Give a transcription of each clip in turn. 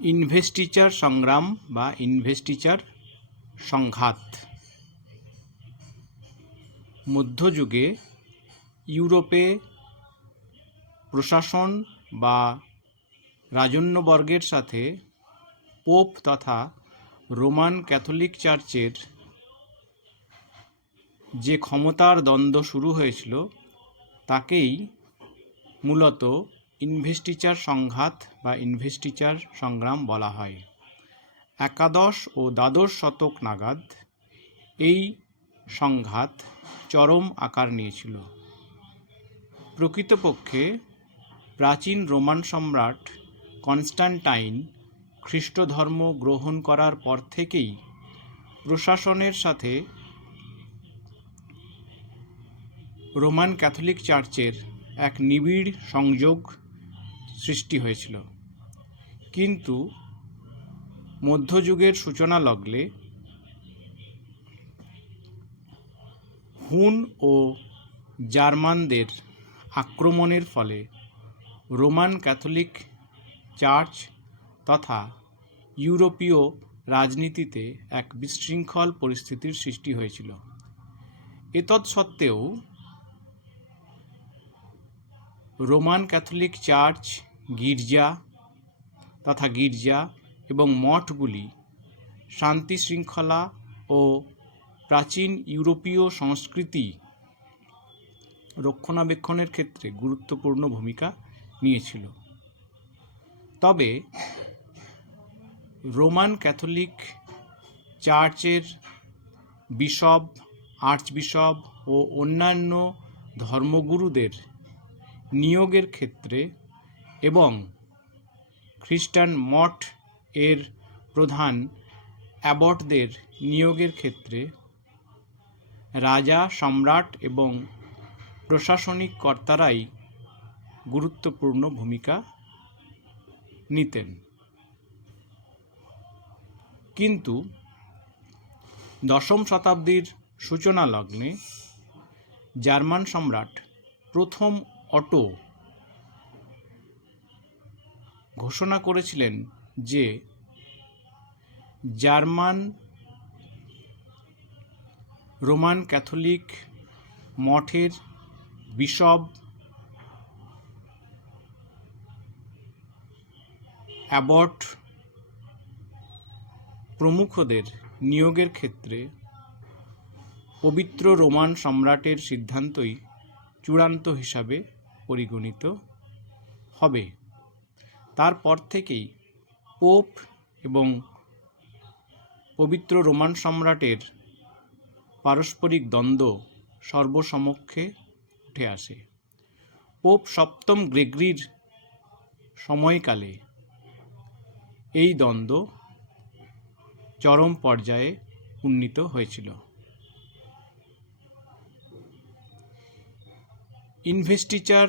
Investiture সংগ্রাম বা investiture সংঘাত। মধ্যযুগে ইউরোপে প্রশাসন বা রাজন্যবর্গের সাথে পোপ তথা রোমান ক্যাথলিক চার্চের যে ক্ষমতার দ্বন্দ্ব শুরু হয়েছিল তাকেই মূলত ইনভেস্টিচার সংঘাত বা ইনভেস্টিচার সংগ্রাম বলা হয়। একাদশ ও দ্বাদশ শতক নাগাদ এই সংঘাত চরম আকার নিয়েছিল। প্রকৃতপক্ষে প্রাচীন রোমান সম্রাট কনস্ট্যান্টাইন খ্রিস্ট ধর্ম গ্রহণ করার পর থেকেই প্রশাসনের সাথে রোমান ক্যাথলিক চার্চের এক নিবিড় সংযোগ সৃষ্টি হয়েছিল। কিন্তু মধ্যযুগের সূচনা লগ্নে হুন ও জার্মানদের আক্রমণের ফলে রোমান ক্যাথলিক চার্চ তথা ইউরোপীয় রাজনীতিতে এক বিশৃঙ্খল পরিস্থিতির সৃষ্টি হয়েছিল। এতৎসত্ত্বেও রোমান ক্যাথলিক চার্চ গির্জা এবং মঠগুলি শান্তি শৃঙ্খলা ও প্রাচীন ইউরোপীয় সংস্কৃতি রক্ষণাবেক্ষণের ক্ষেত্রে গুরুত্বপূর্ণ ভূমিকা নিয়েছিল। তবে রোমান ক্যাথলিক চার্চের বিশপ, আর্চবিশপ ও অন্যান্য ধর্মগুরুদের নিয়োগের ক্ষেত্রে এবং খ্রিস্টান মঠ এর প্রধান অ্যাবটদের নিয়োগের ক্ষেত্রে রাজা, সম্রাট এবং প্রশাসনিক কর্তারাই গুরুত্বপূর্ণ ভূমিকা নিতেন। কিন্তু দশম শতাব্দীর সূচনা লগ্নে জার্মান সম্রাট প্রথম অটো ঘোষণা করেছিলেন যে জার্মান রোমান ক্যাথলিক মঠের বিশপ, অ্যাবট প্রমুখদের নিয়োগের ক্ষেত্রে পবিত্র রোমান সম্রাটের সিদ্ধান্তই চূড়ান্ত হিসাবে পরিগণিত হবে। তারপর থেকেই পোপ এবং পবিত্র রোমান সম্রাটের পারস্পরিক দ্বন্দ্ব সর্বসমক্ষে উঠে আসে। পোপ সপ্তম গ্রেগরির সময়কালে এই দ্বন্দ্ব চরম পর্যায়ে উন্নীত হয়েছিল। ইনভেস্টিচার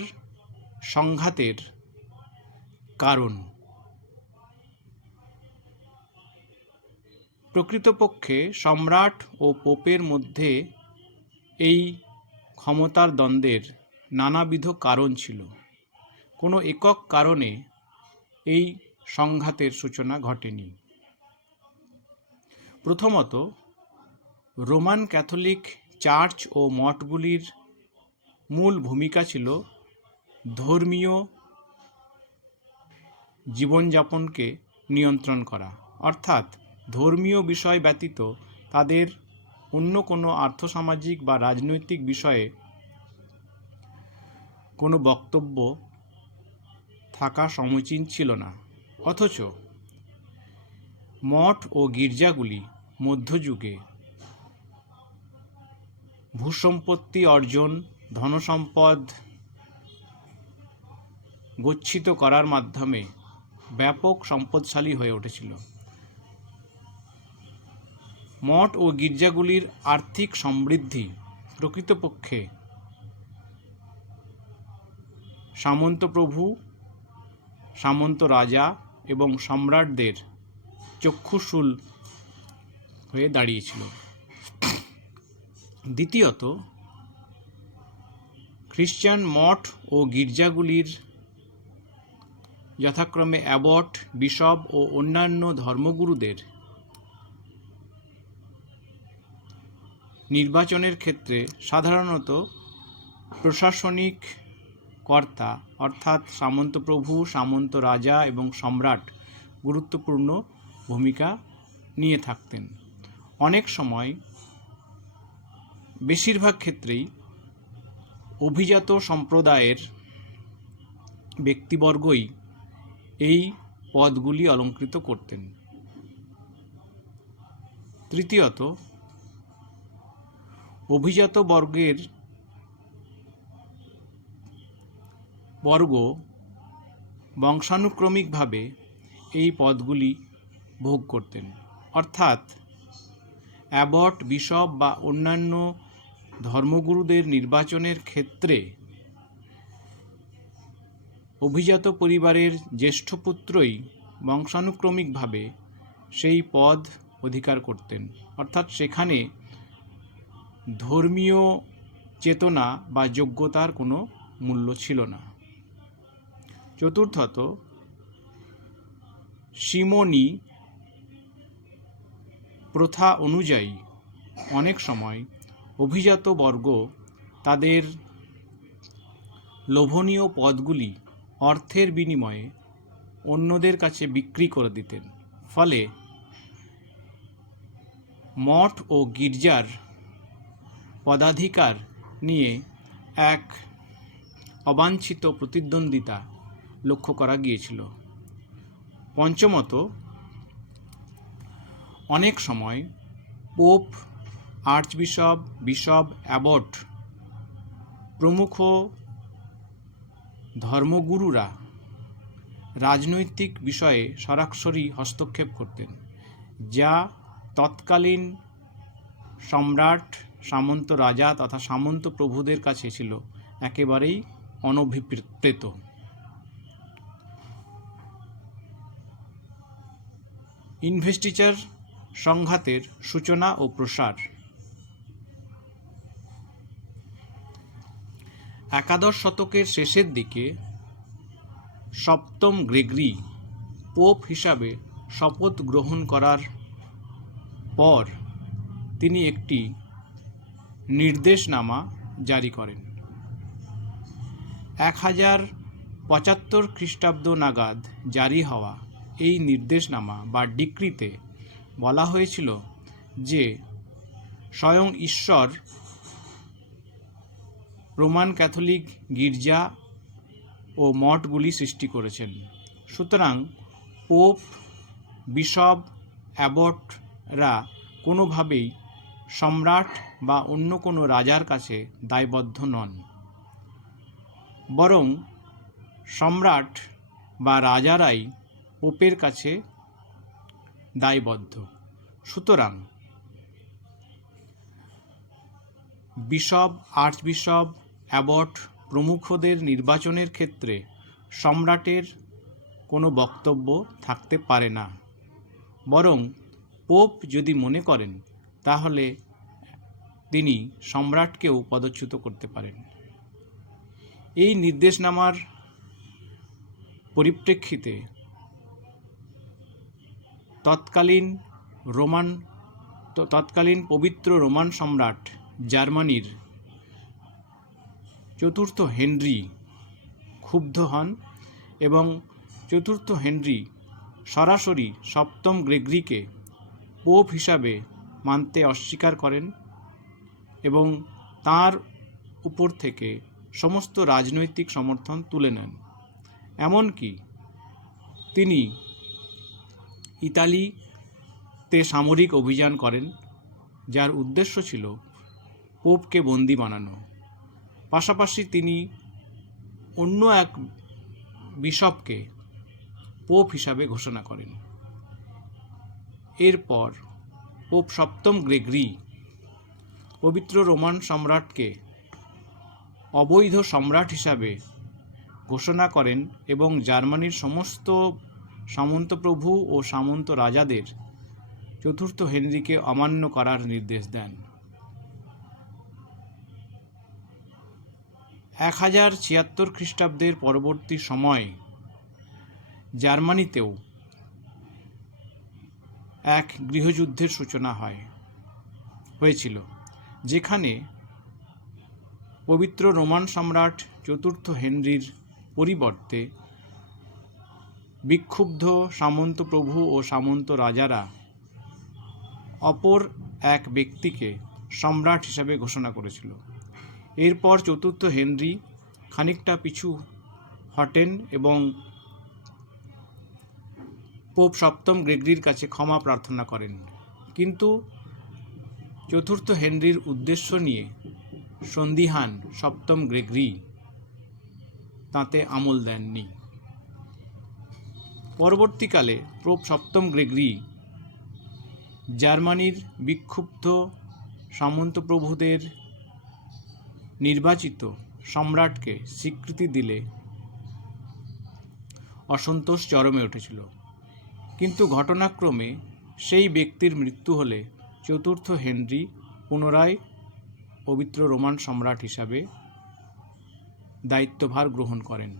সংঘাতের কারণ। প্রকৃতপক্ষে সম্রাট ও পোপের মধ্যে এই ক্ষমতার দ্বন্দ্বের নানাবিধ কারণ ছিল। কোনো একক কারণে এই সংঘাতের সূচনা ঘটেনি। প্রথমত, রোমান ক্যাথলিক চার্চ ও মঠগুলির মূল ভূমিকা ছিল ধর্মীয় জীবনযাপনকে নিয়ন্ত্রণ করা, অর্থাৎ ধর্মীয় বিষয় ব্যতীত তাদের অন্য কোনো আর্থসামাজিক বা রাজনৈতিক বিষয়ে কোনো বক্তব্য থাকা সমীচীন ছিল না। অথচ মঠ ও গির্জাগুলি মধ্যযুগে ভূসম্পত্তি অর্জন, ধনসম্পদ গচ্ছিত করার মাধ্যমে ব্যাপক সম্পদশালী হয়ে উঠেছিল। মঠ ও গির্জাগুলির আর্থিক সমৃদ্ধি প্রকৃতপক্ষে সামন্ত প্রভু, সামন্ত রাজা এবং সম্রাটদের চক্ষুশূল হয়ে দাঁড়িয়েছিল। দ্বিতীয়ত, খ্রিস্টান মঠ ও গির্জাগুলির যথাক্রমে অ্যাবট, বিশপ ও অন্যান্য ধর্মগুরুদের নির্বাচনের ক্ষেত্রে সাধারণত প্রশাসনিক কর্তা অর্থাৎ সামন্তপ্রভু, সামন্ত রাজা এবং সম্রাট গুরুত্বপূর্ণ ভূমিকা নিয়ে থাকতেন। অনেক সময়, বেশিরভাগ ক্ষেত্রেই অভিজাত সম্প্রদায়ের ব্যক্তিবর্গই এই পদগুলি অলঙ্কৃত করতেন। তৃতীয়ত, অভিজাত বর্গ বংশানুক্রমিকভাবে এই পদগুলি ভোগ করতেন। অর্থাৎ অ্যাবট, বিশপ বা অন্যান্য ধর্মগুরুদের নির্বাচনের ক্ষেত্রে অভিজাত পরিবারের জ্যেষ্ঠ পুত্রই বংশানুক্রমিকভাবে সেই পদ অধিকার করতেন। অর্থাৎ সেখানে ধর্মীয় চেতনা বা যোগ্যতার কোনো মূল্য ছিল না। চতুর্থত, সিমোনি প্রথা অনুযায়ী অনেক সময় অভিজাত বর্গ তাদের লোভনীয় পদগুলি অর্থের বিনিময়ে অন্যদের কাছে বিক্রি করে দিতেন। ফলে মঠ ও গির্জার পদাধিকার নিয়ে এক অবাঞ্ছিত প্রতিদ্বন্দ্বিতা লক্ষ্য করা গিয়েছিল। পঞ্চমত, অনেক সময় পোপ, আর্চবিশপ, বিশপ, অ্যাবট প্রমুখ ধর্মগুরুরা রাজনৈতিক বিষয়ে সরাসরি হস্তক্ষেপ করতেন, যা তৎকালীন সম্রাট, সামন্ত রাজা তথা সামন্ত প্রভুদের কাছে ছিল একেবারেই অনভিপ্রেত। ইনভেস্টিচার সংঘাতের সূচনা ও প্রসার। একাদশ শতকের শেষের দিকে সপ্তম গ্রেগরি পোপ হিসাবে শপথ গ্রহণ করার পর তিনি একটি নির্দেশনামা জারি করেন। 1075 খ্রিস্টাব্দ নাগাদ জারি হওয়া এই নির্দেশনামা বা ডিক্রিতে বলা হয়েছিল যে স্বয়ং ঈশ্বর রোমান ক্যাথলিক গির্জা ও মঠগুলি সৃষ্টি করেছেন। সুতরাং পোপ, বিশপ, অ্যাবটরা কোনোভাবেই সম্রাট বা অন্য কোনো রাজার কাছে দায়বদ্ধ নন, বরং সম্রাট বা রাজারাই পোপের কাছে দায়বদ্ধ। সুতরাং বিশপ, আর্চবিশপ, অ্যাবট প্রমুখদের নির্বাচনের ক্ষেত্রে সম্রাটের কোনো বক্তব্য থাকতে পারে না, বরং পোপ যদি মনে করেন তাহলে তিনি সম্রাটকেও পদচ্যুত করতে পারেন। এই নির্দেশনামার পরিপ্রেক্ষিতে তৎকালীন পবিত্র রোমান সম্রাট জার্মানির চতুর্থ হেনরি ক্ষুব্ধ হন এবং চতুর্থ হেনরি সরাসরি সপ্তম গ্রেগরিকে পোপ হিসাবে মানতে অস্বীকার করেন এবং তার উপর থেকে সমস্ত রাজনৈতিক সমর্থন তুলে নেন। এমনকি তিনি ইতালিতে সামরিক অভিযান করেন, যার উদ্দেশ্য ছিল পোপকে বন্দী বানানো। পাশাপাশি তিনি অন্য এক বিশপকে পোপ হিসাবে ঘোষণা করেন। এরপর পোপ সপ্তম গ্রেগরি পবিত্র রোমান সম্রাটকে অবৈধ সম্রাট হিসাবে ঘোষণা করেন এবং জার্মানির সমস্ত সামন্তপ্রভু ও সামন্ত রাজাদের চতুর্থ হেনরিকে অমান্য করার নির্দেশ দেন। 1076 খ্রিস্টাব্দের পরবর্তী সময়ে জার্মানিতেও এক গৃহযুদ্ধের সূচনা হয়েছিল, যেখানে পবিত্র রোমান সম্রাট চতুর্থ হেনরির পরিবর্তে বিক্ষুব্ধ সামন্ত প্রভু ও সামন্ত রাজারা অপর এক ব্যক্তিকে সম্রাট হিসাবে ঘোষণা করেছিল। এরপর চতুর্থ হেনরি খানিকটা পিছু হটেন এবং পোপ সপ্তম গ্রেগরির কাছে ক্ষমা প্রার্থনা করেন, কিন্তু চতুর্থ হেনরির উদ্দেশ্য নিয়ে সন্দিহান সপ্তম গ্রেগরি তাতে আমল দেননি। পরবর্তীকালে পোপ সপ্তম গ্রেগরি জার্মানির বিক্ষুব্ধ সামন্তপ্রভুদের নির্বাচিত সম্রাটকে স্বীকৃতি দিলে অসন্তোষ চরমে উঠেছিল, কিন্তু ঘটনাক্রমে সেই ব্যক্তির মৃত্যু হলে চতুর্থ হেনরি পুনরায় পবিত্র রোমান সম্রাট হিসাবে দায়িত্বভার গ্রহণ করেন।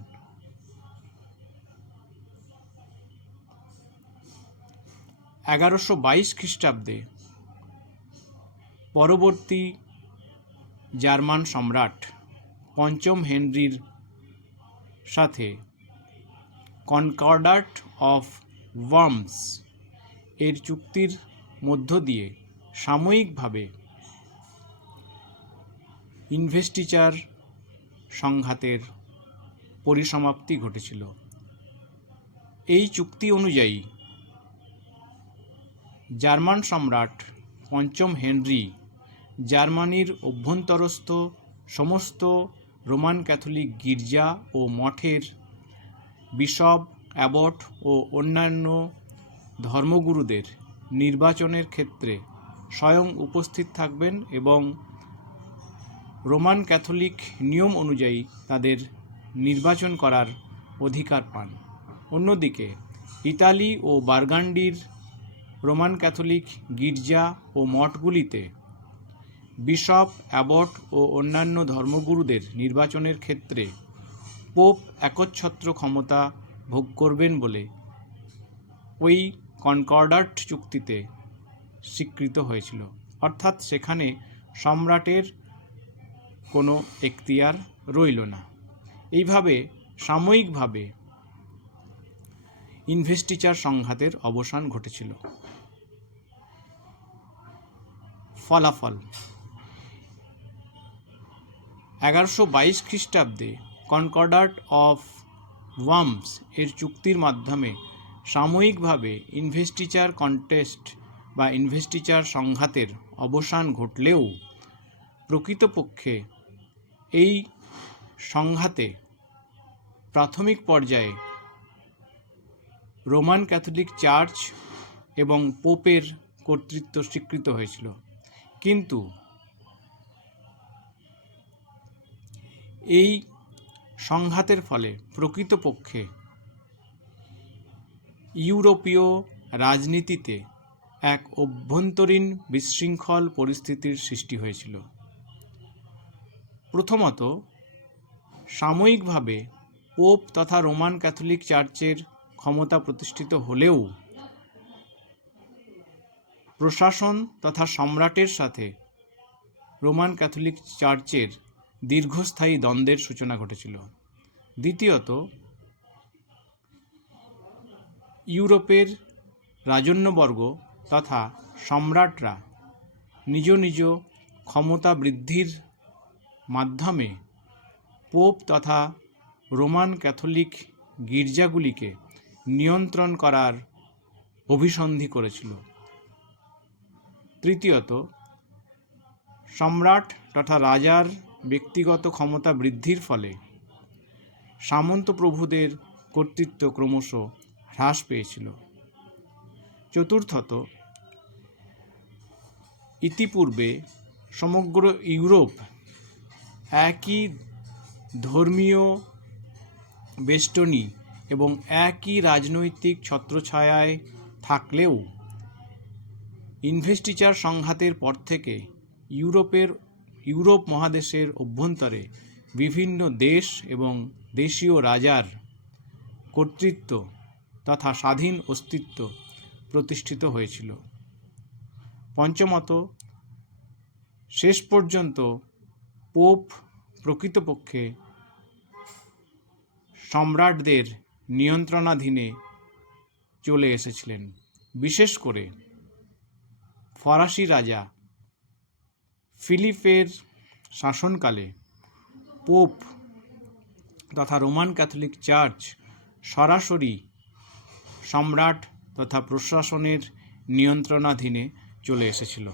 1122 খ্রিস্টাব্দে পরবর্তী জার্মান সম্রাট পঞ্চম হেনরির সাথে কনকর্ডাট অফ ওয়ার্মস এর চুক্তির মধ্য দিয়ে সাময়িকভাবে ইনভেস্টিচার সংঘাতের পরিসমাপ্তি ঘটেছিল। এই চুক্তি অনুযায়ী জার্মান সম্রাট পঞ্চম হেনরি জার্মানির অভ্যন্তরস্থ সমস্ত রোমান ক্যাথলিক গির্জা ও মঠের বিশপ, অ্যাবট ও অন্যান্য ধর্মগুরুদের নির্বাচনের ক্ষেত্রে স্বয়ং উপস্থিত থাকবেন এবং রোমান ক্যাথলিক নিয়ম অনুযায়ী তাদের নির্বাচন করার অধিকার পান। অন্যদিকে ইতালি ও বার্গান্ডির রোমান ক্যাথলিক গির্জা ও মঠগুলিতে বিশপ, অ্যাবট ও অন্যান্য ধর্মগুরুদের নির্বাচনের ক্ষেত্রে পোপ একচ্ছত্র ক্ষমতা ভোগ করবেন বলে ওই কনকর্ডাট চুক্তিতে স্বীকৃত হয়েছিল, অর্থাৎ সেখানে সম্রাটের কোনো এখতিয়ার রইল না। এইভাবে সাময়িকভাবে ইনভেস্টিচার সংঘাতের অবসান ঘটেছিল। ফলাফল 1122 খ্রিস্টাব্দে কনকর্ডাট অফ ওয়ার্মস এর চুক্তির মাধ্যমে সাময়িকভাবে ইনভেস্টিচার কন্টেস্ট বা ইনভেস্টিচার সংঘাতের অবসান ঘটলেও প্রকৃতপক্ষে এই সংঘাতে প্রাথমিক পর্যায়ে রোমান ক্যাথলিক চার্চ এবং পোপের কর্তৃত্ব স্বীকৃত হয়েছিল, কিন্তু এই সংঘাতের ফলে প্রকৃতপক্ষে ইউরোপীয় রাজনীতিতে এক অভ্যন্তরীণ বিশৃঙ্খল পরিস্থিতির সৃষ্টি হয়েছিল। প্রথমত, সাময়িকভাবে পোপ তথা রোমান ক্যাথলিক চার্চের ক্ষমতা প্রতিষ্ঠিত হলেও প্রশাসন তথা সম্রাটের সাথে রোমান ক্যাথলিক চার্চের দীর্ঘস্থায়ী দ্বন্দ্বের সূচনা ঘটেছিল। দ্বিতীয়ত, ইউরোপের রাজন্যবর্গ তথা সম্রাটরা নিজ নিজ ক্ষমতা বৃদ্ধির মাধ্যমে পোপ তথা রোমান ক্যাথলিক গির্জাগুলিকে নিয়ন্ত্রণ করার অভিসন্ধি করেছিল। তৃতীয়ত, সম্রাট তথা রাজার ব্যক্তিগত ক্ষমতা বৃদ্ধির ফলে সামন্ত প্রভুদের কর্তৃত্ব ক্রমশ হ্রাস পেয়েছিল। চতুর্থত, ইতিপূর্বে সমগ্র ইউরোপ একই ধর্মীয় বেষ্টনী এবং একই রাজনৈতিক ছত্রছায়ায় থাকলেও ইনভেস্টিচার সংঘাতের পর থেকে ইউরোপ মহাদেশের অভ্যন্তরে বিভিন্ন দেশ এবং দেশীয় রাজার কর্তৃত্ব তথা স্বাধীন অস্তিত্ব প্রতিষ্ঠিত হয়েছিল। পঞ্চমত, শেষ পর্যন্ত পোপ প্রকৃতপক্ষে সম্রাটদের নিয়ন্ত্রণাধীনে চলে এসেছিলেন। বিশেষ করে ফরাসি রাজা ফিলিপের শাসনকালে পোপ তথা রোমান ক্যাথলিক চার্চ সরাসরি সম্রাট তথা প্রশাসনের নিয়ন্ত্রণাধীনে চলে এসেছিল।